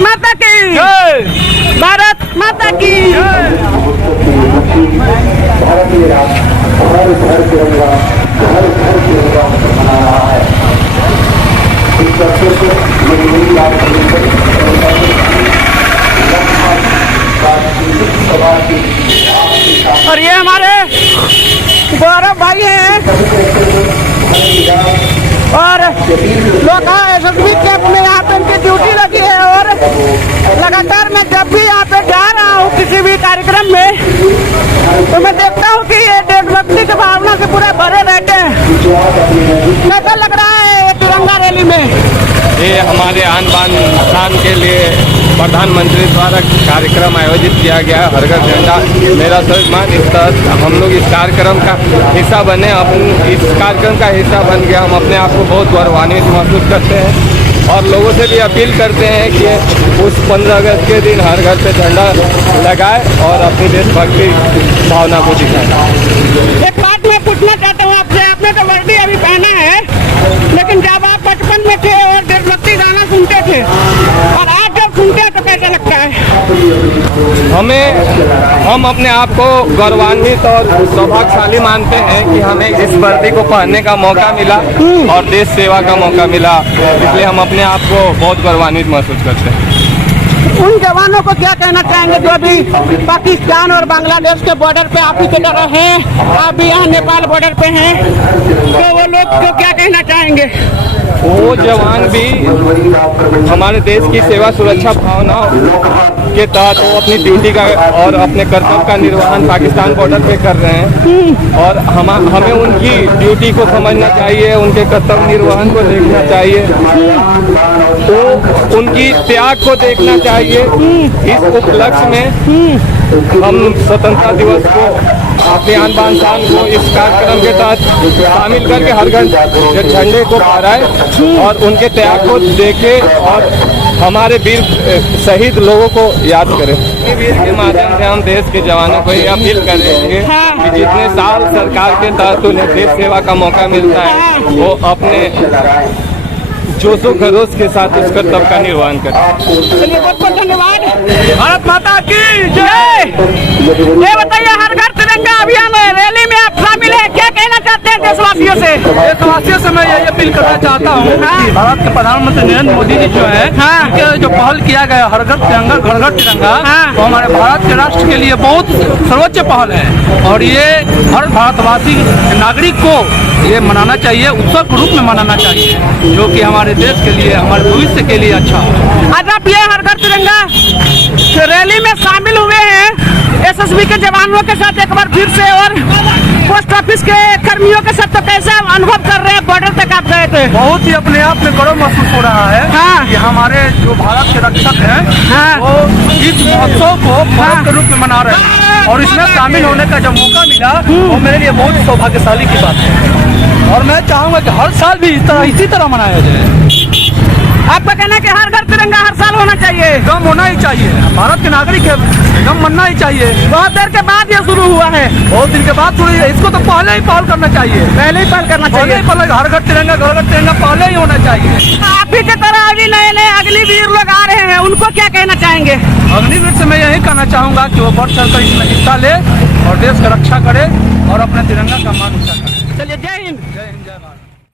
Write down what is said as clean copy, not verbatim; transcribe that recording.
माता की जय, भारत माता की जय। हर घर तिरंगा मना रहा है। इस अवसर पर मेरी बात और ये हमारे गौरव भाई हैं और लोका एसएसबी कैंप में यहाँ पे इनकी ड्यूटी लगी है और लगातार मैं जब भी यहाँ पे जा रहा हूँ किसी भी कार्यक्रम में तो मैं देखता हूँ कि ये देशभक्ति की भावना से पूरे भरे रहते हैं। कैसा लग रहा है ये तिरंगा रैली में? ये हमारे आन बान शान के लिए प्रधानमंत्री द्वारा कार्यक्रम आयोजित किया गया है। हर घर झंडा मेरा स्वाभिमान। इस तरह हम लोग इस कार्यक्रम का हिस्सा बने। इस कार्यक्रम का हिस्सा बन के हम अपने आप को बहुत गौरवान्वित महसूस करते हैं और लोगों से भी अपील करते हैं कि उस 15 अगस्त के दिन हर घर पे झंडा लगाए और अपनी देशभक्ति भावना को दिखाएं। एक बात मैं पूछना चाहता हूँ आपसे, आपने तो वर्दी अभी पहना है, लेकिन जब आप बचपन में थे और देशभक्ति गाना सुनते थे और आज जब सुनते हैं तो कैसा लगता है? हम अपने आप को गौरवान्वित और सौभाग्यशाली मानते हैं कि हमें इस वर्दी को पहनने का मौका मिला और देश सेवा का मौका मिला, इसलिए हम अपने आप को बहुत गौरवान्वित महसूस करते हैं। उन जवानों को क्या कहना चाहेंगे जो अभी पाकिस्तान और बांग्लादेश के बॉर्डर पे आप ही की तरह हैं, आप भी यहाँ नेपाल बॉर्डर पे हैं, तो वो लोग को क्या कहना चाहेंगे? वो जवान भी हमारे देश की सेवा सुरक्षा भावना के तहत वो अपनी ड्यूटी का और अपने कर्तव्य का निर्वहन पाकिस्तान बॉर्डर पे कर रहे हैं और हमें उनकी ड्यूटी को समझना चाहिए, उनके कर्तव्य निर्वहन को देखना चाहिए, तो उनकी त्याग को देखना चाहिए। इस उपलक्ष्य में हम स्वतंत्रता दिवस को अपने आन बान शान को इस कार्यक्रम के तहत शामिल करके हर घर झंडे को फहराए और उनके त्याग को देखे और हमारे वीर शहीद लोगों को याद करें। वीर के माध्यम से हम देश के जवानों को ये अपील करेंगे कि जितने साल सरकार के तहत उन्हें देश सेवा का मौका मिलता है वो अपने जोशो खरोश के साथ उस कर्तव्य का निर्वहन करें। चलिए बहुत बहुत धन्यवाद। भारत माता की जय। ये बताइए, हर घर तिरंगा अभियान रैली में आप शामिल हैं, क्या कहना चाहते हैं देशवासियों से? देशवासियों से मैं यही अपील करना चाहता हूँ कि भारत के प्रधानमंत्री नरेंद्र मोदी जी जो है उनके जो पहल किया गया हर घर तिरंगा घर घर तिरंगा, वो हमारे भारत के राष्ट्र के लिए बहुत सर्वोच्च पहल है और ये हर भारतवासी नागरिक को ये मनाना चाहिए, उत्सव के रूप में मनाना चाहिए, जो कि हमारे देश के लिए हमारे भविष्य के लिए अच्छा है। आज आप ये हर घर तिरंगा रैली में शामिल हुए हैं एसएसबी के जवानों के साथ एक बार फिर से और पोस्ट ऑफिस के कर्मियों के साथ, तो कैसा अनुभव कर रहे हैं? बॉर्डर तक आप गए थे, बहुत ही अपने आप में गौरव महसूस हो रहा है कि हमारे जो भारत के रक्षक हैं वो इस महोत्सव को पर्व के रूप में मना रहे हैं और इसमें शामिल होने का जो मौका मिला वो मेरे लिए बहुत सौभाग्यशाली की बात है और मैं चाहूँगा कि हर साल भी इसी तरह मनाया जाए। आपका कहना है कि हर घर तिरंगा हर साल होना चाहिए? गम होना ही चाहिए, भारत के नागरिक है, गम मनना ही चाहिए। बहुत देर के बाद ये शुरू हुआ है, बहुत दिन के बाद शुरू है, इसको तो पहले ही पहल करना चाहिए, पहले ही पहल करना चाहिए। हर घर तिरंगा पहले ही होना चाहिए। आप ही की तरह अभी नए नए अग्निवीर लोग आ रहे हैं, उनको क्या कहना चाहेंगे? अग्निवीर से मैं यही कहना चाहूँगा कि वो बढ़ चढ़कर इसमें हिस्सा ले और देश की रक्षा करे और अपने तिरंगा का मान ऊंचा करे। चलिए, जय हिंद। जय हिंद, जय भारत।